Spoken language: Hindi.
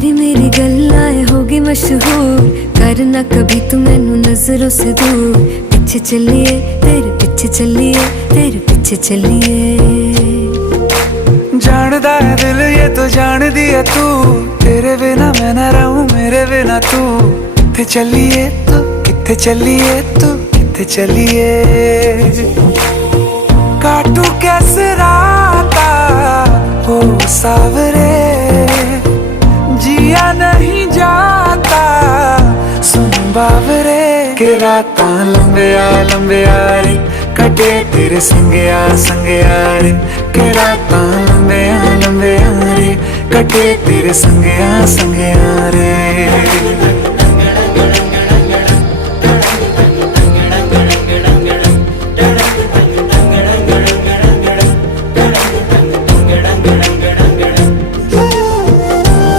तेरी मेरी गल्लाएं होगी मशहूर, करना कभी तू मैनू नजरों से दूर। पीछे चलिए तेरे पीछे चलिए, तेरे पीछे चलिए। जानदा है दिल ये तो जान दिया तू, तेरे बिना मैं ना रहूं मेरे बिना तू। किथे चलिए तू, किथे चलिए तू, किथे चलिए। काटू कैसे राता हो सावरे, जिया नहीं जाता सुन बावरे। के राता लंबिया लंबिया रे, कटे तेरे संगया संगया रे। के राता लंबिया लंबिया रे, कटे तेरे संगया संगया रे।